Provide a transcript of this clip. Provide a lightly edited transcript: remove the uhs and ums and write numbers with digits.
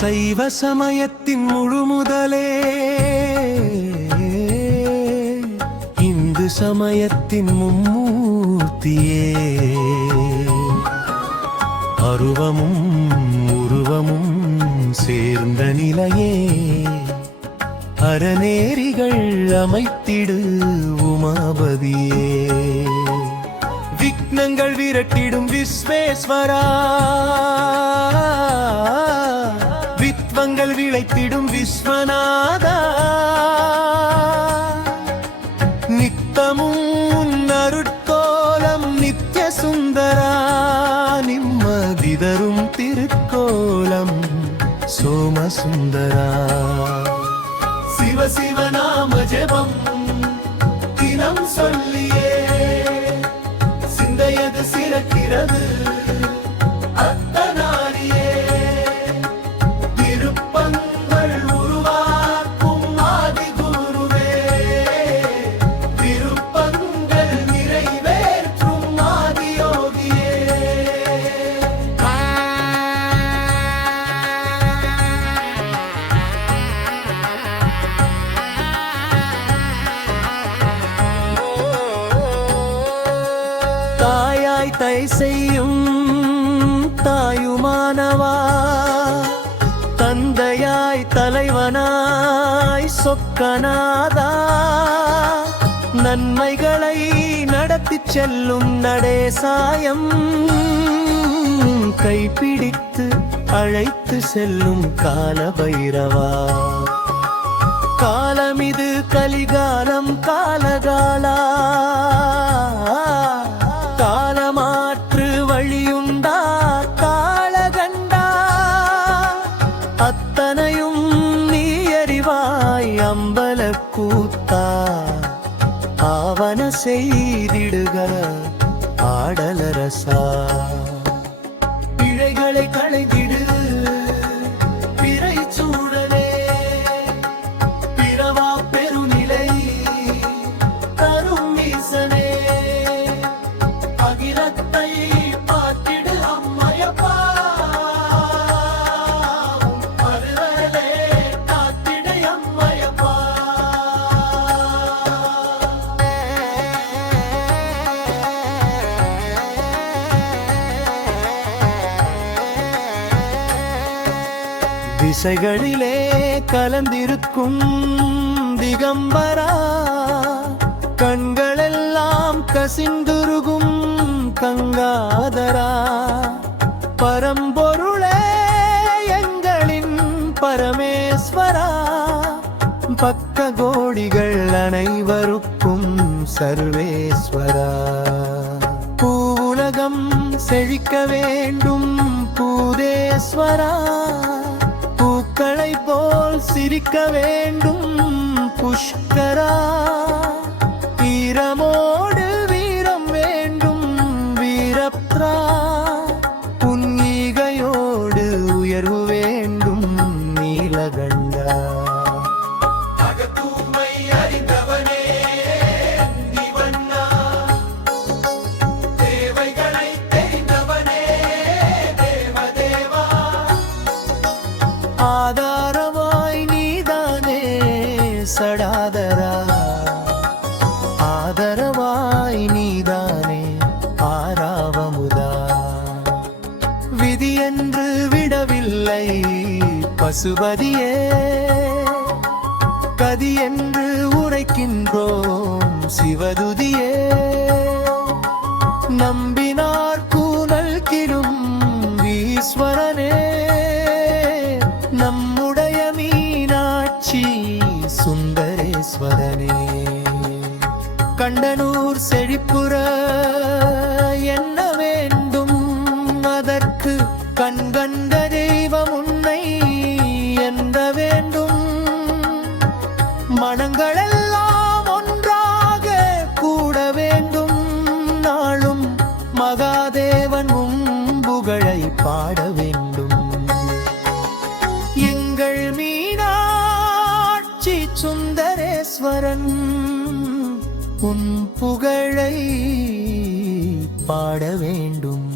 சைவ சமயத்தின் முழுமுதலே, இந்து சமயத்தின் மும்மூர்த்தியே. அருவமும் உருவமும் சேர்ந்த நிலையே, அறநேரிகள் அமைத்திடு உமாபதியே. விக்னங்கள் விரட்டிடும் விஸ்வேஸ்வரா, வித்வங்கள் விளைத்திடும் விஸ்வநாதா. நித்தமும் அருட்கோலம் நித்ய சுந்தரா, நிம்மதிதரும் திருக்கோலம் சோமசுந்தரா. சிவ சிவ நாம ஜெபம் தினம் சொல்லியே, சிந்தையது சிறக்கிறது அத்தனாரியே. திருப்பங்கள் உருவாக்கும் ஆதிகுருவே, விருப்பங்கள் நிறைவேற்றும் ஆதியோகியே. தாயாய் தை செய்யும் தாயுமானவா, தந்தையாய் தலைவனாய் சொக்கநாதா. நன்மைகளை நடத்தி செல்லும் நடேசாயம், கைப்பிடித்து அழைத்து செல்லும் காலபைரவா. காலமிது கலிகாலம் காலகாலா, காலமாற்று வழியுண்டா காலகண்டா. அத்தனையும் நீ அறிவாய் அம்பல கூத்தா, ஆவன செய்திடுக ஆடலரசா. பிழைகளை களைந்திடு பிறை சூழலே, பிறவா பெருநிலை தரும் ஈசனே. அகிலத்தை பார்த்திடு அம்மையப்பா, மறுதலே காத்திடு அம்மையப்பா. திசைகளிலே கலந்திருக்கும் திகம்பரா, கண்களெல்லாம் கசிந்துருகும் கங்காதரா. பரம்பொருளே எங்களின் பரமேஸ்வரா, பக்க கோடிகள் அனைவருக்கும் சர்வேஸ்வரா. பூவுலகம் செழிக்க வேண்டும் பூதேஸ்வரா, பூக்களை போல் சிரிக்க வேண்டும் புஷ்கரா. வீரமோடு வீரம் வேண்டும் வீரப்ரா, புன்னிகையோடு உயர்வு வேண்டும் நீலகண்டா. அகத்தூமை அறிந்தவனே திவண்ணா, தேவைகளை தெரிந்தவனே தேவதேவா. ஆதாரமாய் நீதானே சடாதரா, ஆதரவாய் நீதானே ஆராவமுதா. விதி என்று விடவில்லை பசுபதியே, கதி என்று உரைக்கின்றோம் சிவதுதியே. நம்பினார் கூனல் கிரும் ஈஸ்வரனே, நம்முடைய மீனாட்சி சுந்தரேஸ்வரனே. கண்டனூர் செழிப்புற என்ன வேண்டும், அதற்கு கண்கண்ட தெய்வம் உன்னை எந்த வேண்டும். மனங்களெல்லாம் ஒன்றாக கூட வேண்டும், நாளும் மகாதேவன் புகழை பாட வேண்டும். எங்கள் மீனாட்சி சுந்தரேஸ்வரன் உன் புகழை பாட வேண்டும்.